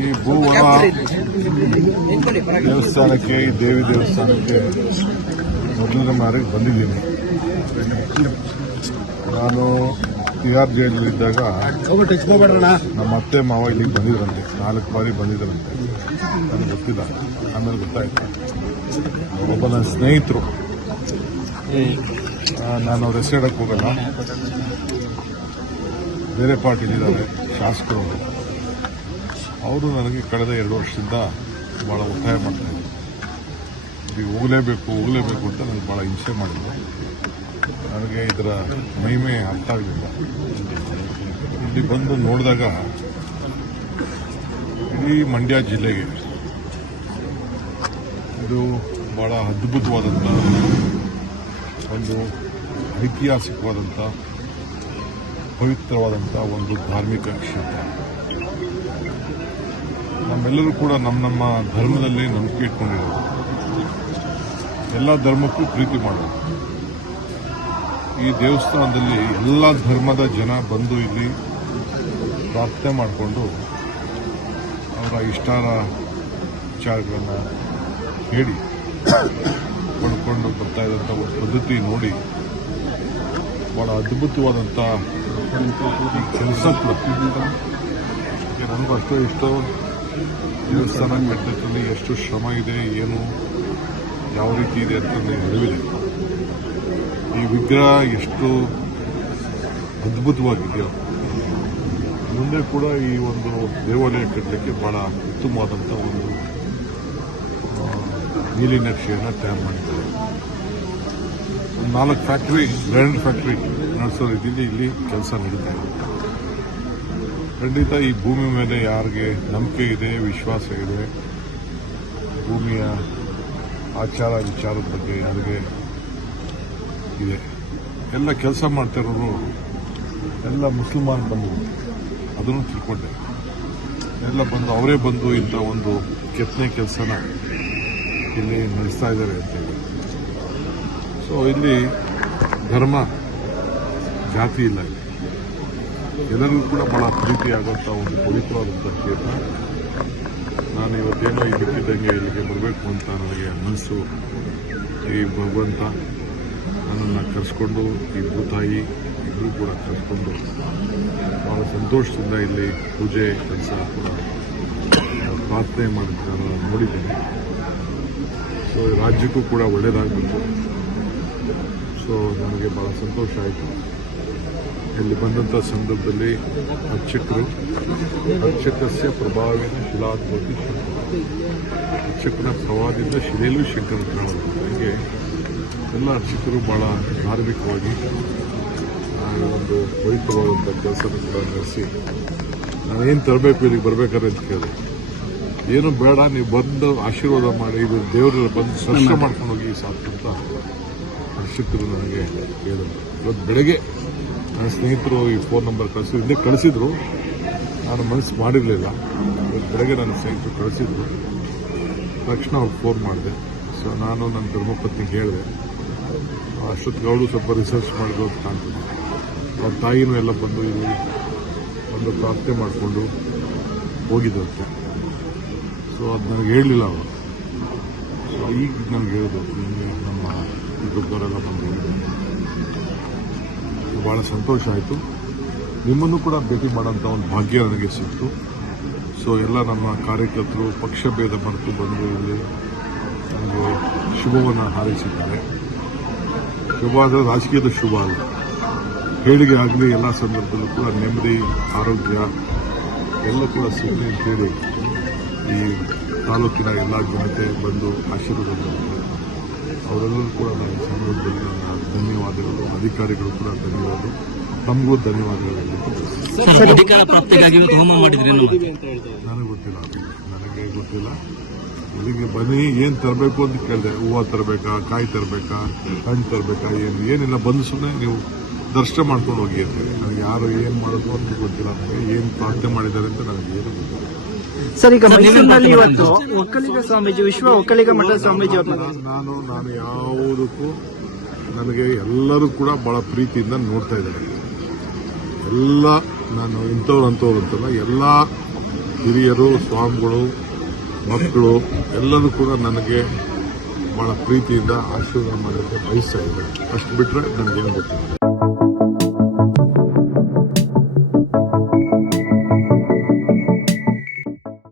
ಈ ದೇವಸ್ಥಾನಕ್ಕೆ, ಈ ದೇವಿ ದೇವಸ್ಥಾನಕ್ಕೆ ಮೊದಲನೇ ಮಾರಿಗೆ ಬಂದಿದ್ದೀನಿ. ನಾನು ತಿಹಾರ್ ಜೈಲಲ್ಲಿದ್ದಾಗ ನಮ್ಮ ಅತ್ತೆ ಮಾವ ಇಲ್ಲಿಗೆ ಬಂದಿದ್ರಂತೆ. ನಾಲ್ಕು ಬಾರಿ ಬಂದಿದ್ರಂತೆ. ನನಗೆ ಗೊತ್ತಿಲ್ಲ. ಆಮೇಲೆ ಗೊತ್ತಾಯ್ತು. ಒಬ್ಬ ನನ್ನ ಸ್ನೇಹಿತರು. ನಾನು ಹೆಸರು ಹೇಳಕ್ಕೆ ಹೋಗಲ್ಲ. ಬೇರೆ ಪಾರ್ಟಿಲಿದ್ದಾರೆ ಶಾಸಕರು. ಅವರು ನನಗೆ ಕಳೆದ ಎರಡು ವರ್ಷದಿಂದ ಭಾಳ ಒತ್ತಾಯ ಮಾಡ್ತಾರೆ ಈಗ ಹೋಗಲೇಬೇಕು ಹೋಗಲೇಬೇಕು ಅಂತ ನನಗೆ ಭಾಳ ಹಿಂಸೆ ಮಾಡಿದ್ರು. ನನಗೆ ಇದರ ಮಹಿಮೆ ಅರ್ಥ ಆಗಲಿಲ್ಲ. ಇಲ್ಲಿ ಬಂದು ನೋಡಿದಾಗ ಇಡೀ ಮಂಡ್ಯ ಜಿಲ್ಲೆಗೆ ಇದು ಭಾಳ ಅದ್ಭುತವಾದಂಥ ಒಂದು ಐತಿಹಾಸಿಕವಾದಂಥ ಪವಿತ್ರವಾದಂಥ ಒಂದು ಧಾರ್ಮಿಕ ಕ್ಷೇತ್ರ. ನಮ್ಮೆಲ್ಲರೂ ಕೂಡ ನಮ್ಮ ನಮ್ಮ ಧರ್ಮದಲ್ಲಿ ನಂಬಿಕೆ ಇಟ್ಕೊಂಡಿರೋದು. ಎಲ್ಲ ಧರ್ಮಕ್ಕೂ ಪ್ರೀತಿ ಮಾಡೋದು. ಈ ದೇವಸ್ಥಾನದಲ್ಲಿ ಎಲ್ಲ ಧರ್ಮದ ಜನ ಬಂದು ಇಲ್ಲಿ ಪ್ರಾರ್ಥನೆ ಮಾಡಿಕೊಂಡು ಅವರ ಇಷ್ಟಾರ ವಿಚಾರಗಳನ್ನು ಹೇಳಿ ಪಡ್ಕೊಂಡು ಬರ್ತಾ ಇದ್ದಂಥ ಒಂದು ಪದ್ಧತಿ ನೋಡಿ ಬಹಳ ಅದ್ಭುತವಾದಂಥ ಕೆಲಸ ನನಗೂ ಅಷ್ಟೇ ಇಷ್ಟು. ದೇವಸ್ಥಾನ ಕಟ್ಟಡದಲ್ಲಿ ಎಷ್ಟು ಶ್ರಮ ಇದೆ, ಏನು, ಯಾವ ರೀತಿ ಇದೆ ಅಂತ ಅರಿವಿದೆ ಈ ವಿಗ್ರಹ ಎಷ್ಟು ಅದ್ಭುತವಾಗಿದೆಯೋ. ಮುಂದೆ ಕೂಡ ಈ ಒಂದು ದೇವಾಲಯ ಕಟ್ಟಲಿಕ್ಕೆ ಬಹಳ ಉತ್ತಮವಾದಂಥ ಒಂದು ನೀಲಿ ನಕ್ಷೆಯನ್ನು ತಯಾರು ಮಾಡಿದ್ದಾರೆ. ನಾಲ್ಕು ಫ್ಯಾಕ್ಟ್ರಿ ಗ್ರ್ಯಾಂಡ್ ಫ್ಯಾಕ್ಟ್ರಿ ನಡೆಸೋ ರೀತಿಯಲ್ಲಿ ಇಲ್ಲಿ ಕೆಲಸ ನಡೀತಾ ಇದೆ. ಖಂಡಿತ ಈ ಭೂಮಿ ಮೇಲೆ ಯಾರಿಗೆ ನಂಬಿಕೆ ಇದೆ, ವಿಶ್ವಾಸ ಇದೆ, ಭೂಮಿಯ ಆಚಾರ ವಿಚಾರದ ಬಗ್ಗೆ ಯಾರಿಗೆ ಇದೆ. ಎಲ್ಲ ಕೆಲಸ ಮಾಡ್ತಿರೋರು ಎಲ್ಲ ಮುಸಲ್ಮಾನ್ ಬಂದು ಅದನ್ನು ತಿಳ್ಕೊಂಡೆ. ಎಲ್ಲ ಬಂದು, ಅವರೇ ಬಂದು ಇಂಥ ಒಂದು ಕೆತ್ತನೆ ಕೆಲಸನ ಇಲ್ಲಿ ನಡೆಸ್ತಾ ಇದ್ದಾರೆ ಅಂತೇಳಿ ಸೊ ಇಲ್ಲಿ ಧರ್ಮ ಜಾತಿ ಇಲ್ಲ ಇಲ್ಲಿ. ಎಲ್ಲರಿಗೂ ಕೂಡ ಬಹಳ ಪ್ರೀತಿಯಾಗುವಂಥ ಒಂದು ಪವಿತ್ರವಾದಂಥ ಕ್ಷೇತ್ರ ನಾನು ಇವತ್ತೇನೋ ಈ ಬಿಟ್ಟಿದ್ದಂಗೆ ಇಲ್ಲಿಗೆ ಬರಬೇಕು ಅಂತ ನನಗೆ ಮನಸ್ಸು. ಈ ಭಗವಂತ ನನ್ನನ್ನು ಕರೆಸ್ಕೊಂಡು, ಈ ಭೂತಾಯಿ ಇಬ್ಬರೂ ಕೂಡ ಕರೆಸ್ಕೊಂಡು ಬಹಳ ಸಂತೋಷದಿಂದ ಇಲ್ಲಿ ಪೂಜೆ ಕೆಲಸ ಕೂಡ ಪ್ರಾರ್ಥನೆ ಮಾಡಿದ್ದನ್ನು ನೋಡಿದ್ದೀನಿ. ಸೊ ರಾಜ್ಯಕ್ಕೂ ಕೂಡ ಒಳ್ಳೆಯದಾಗಬೇಕು ಸೊ ನನಗೆ ಬಹಳ ಸಂತೋಷ ಆಯಿತು. ಇಲ್ಲಿ ಬಂದಂಥ ಸಂದರ್ಭದಲ್ಲಿ ಅರ್ಚಕರು ಅರ್ಚಕಸ್ಯ ಪ್ರಭಾವಿನ ಶಿಲಾಧಿಪತಿ ಅರ್ಚಕನ ಪ್ರಭಾವದಿಂದ ಶಿಲೆಯಲ್ಲೂ ಶಂಕರ ಕಾಣೋದು ಹೀಗೆ ಎಲ್ಲ ಅರ್ಚಕರು ಬಹಳ ಧಾರ್ಮಿಕವಾಗಿ ಒಂದು ಪವಿತ್ರವಾದಂಥ ಕೆಲಸನ ಕೂಡ ನಡೆಸಿ ನಾನೇನು ತರಬೇಕು ಇಲ್ಲಿಗೆ ಬರ್ಬೇಕಾದ್ರೆ ಅಂತ ಕೇಳಿದೆ ಏನು ಬೇಡ ನೀವು ಬಂದು ಆಶೀರ್ವಾದ ಮಾಡಿ ಇದು ದೇವರ ಬಂದು ಸ್ವಚ್ಛ ಮಾಡ್ಕೊಂಡು ಹೋಗಿ ಸಾಕು ಅಂತ ಅರ್ಚಕರು ನನಗೆ ಹೇಳಿದ್ರು. ಇವತ್ತು ಬೆಳಗ್ಗೆ ನನ್ನ ಸ್ನೇಹಿತರು ಈ ಫೋನ್ ನಂಬರ್ ಕಳಿಸಿ ಹಿಂದೆ ಕಳಿಸಿದ್ರು. ನಾನು ಮನಸ್ಸು ಮಾಡಿರಲಿಲ್ಲ. ಬೆಳಗ್ಗೆ ನನ್ನ ಸ್ನೇಹಿತರು ಕಳಿಸಿದ್ರು. ತಕ್ಷಣ ಅವ್ರಿಗೆ ಫೋನ್ ಮಾಡಿದೆ. ಸೊ ನಾನು ನನ್ನ ಧರ್ಮಪತ್ನಿಗೆ ಹೇಳಿದೆ. ಅಷ್ಟೊತ್ತಿಗೆ ಸ್ವಲ್ಪ ರಿಸರ್ಚ್ ಮಾಡಿದ್ರು ಅಂತ ಕಾಣ್ತೀನಿ ಅವ್ರ ತಾಯಿನೂ ಎಲ್ಲ ಬಂದು ಇಲ್ಲಿ ಒಂದು ಪ್ರಾರ್ಥನೆ ಮಾಡಿಕೊಂಡು ಹೋಗಿದ್ದಂತೆ ಸೊ ಅದು ನನಗೆ ಹೇಳಲಿಲ್ಲ ಅವರು. ಈಗ ನನಗೆ ಹೇಳಿದ್ರು ನಮ್ಮ ಕುಟುಂಬದವರೆಲ್ಲ ಬಂದು ಹೇಳಿದ್ರು ಭಾಳ ಸಂತೋಷ ಆಯಿತು. ನಿಮ್ಮನ್ನು ಕೂಡ ಭೇಟಿ ಮಾಡೋಂಥ ಒಂದು ಭಾಗ್ಯ ನನಗೆ ಸಿಕ್ತು. ಸೊ ಎಲ್ಲ ನಮ್ಮ ಕಾರ್ಯಕರ್ತರು ಪಕ್ಷ ಭೇದ ಮರೆತು ಬಂದು ಇಲ್ಲಿ ನನಗೆ ಶುಭವನ್ನು ಹಾರೈಸಿದ್ದಾರೆ. ಶುಭ ಅಂದರೆ ರಾಜಕೀಯದ ಶುಭ ಅಲ್ಲ. ಹೇಳಿಕೆ ಆಗಲಿ, ಎಲ್ಲ ಸಂದರ್ಭದಲ್ಲೂ ಕೂಡ ನೆಮ್ಮದಿ, ಆರೋಗ್ಯ, ಎಲ್ಲ ಕೂಡ ಸಿಗಲಿ ಅಂತೇಳಿ ಈ ತಾಲೂಕಿನ ಎಲ್ಲ ಜನತೆ ಬಂದು ಆಶೀರ್ವಾದ ಅವರೆಲ್ಲರೂ ಕೂಡ ನನಗೆ ಧನ್ಯವಾದಗಳು ಅಧಿಕಾರಿಗಳು ಕೂಡ ಧನ್ಯವಾದ ತಮಗೂ ಧನ್ಯವಾದಗಳು. ನನಗೆ ಗೊತ್ತಿಲ್ಲ. ನನಗೆ ಗೊತ್ತಿಲ್ಲ. ಇಲ್ಲಿಗೆ ಬನ್ನಿ ಏನು ತರಬೇಕು ಅಂತ ಕೇಳಿದೆ. ಹೂವು ತರಬೇಕಾ ಕಾಯಿ ತರಬೇಕಾ ಹಣ್ಣು ತರಬೇಕಾ ಏನು? ಏನಿಲ್ಲ ಬಂದು ಸುಮ್ಮನೆ ನೀವು ದರ್ಶನ ಮಾಡ್ಕೊಂಡು ಹೋಗಿ ಅಂತ ನನಗೆ ಯಾರು ಏನು ಮಾಡೋದು ಅಂತ ಗೊತ್ತಿಲ್ಲ. ನನಗೆ ಏನು ಪ್ರಾರ್ಥನೆ ಮಾಡಿದ್ದಾರೆ ಅಂತ ನನಗೆ ಏನು ಗೊತ್ತಿಲ್ಲ. ಸರ್ ಈಗ ಮೈಸೂರಿನಲ್ಲಿ ಇವತ್ತು ಒಕ್ಕಲಿಗ ಸ್ವಾಮೀಜಿ ವಿಶ್ವ ಒಕ್ಕಲಿಗ ಮಠ ಸ್ವಾಮೀಜಿ ನಾನು- ನಾನು ನಾನು ಯಾವುದಕ್ಕೂ ನನಗೆ ಎಲ್ಲರೂ ಕೂಡ ಬಹಳ ಪ್ರೀತಿಯಿಂದ ನೋಡ್ತಾ ಇದ್ದಾರೆ. ಎಲ್ಲ ನಾನು ಇಂಥವ್ರು ಅಂಥವ್ರು ಅಂತಲ್ಲ ಎಲ್ಲ ಹಿರಿಯರು ಸ್ವಾಮಿಗಳು ಮಕ್ಕಳು ಎಲ್ಲರೂ ಕೂಡ ನನಗೆ ಬಹಳ ಪ್ರೀತಿಯಿಂದ ಆಶೀರ್ವಾದ ಮಾಡೋಕ್ಕೆ ಬಯಸ್ತಾ ಇದ್ದಾರೆ. ಅಷ್ಟು ಬಿಟ್ಟರೆ ನನಗೇನು ಗೊತ್ತಿಲ್ಲ.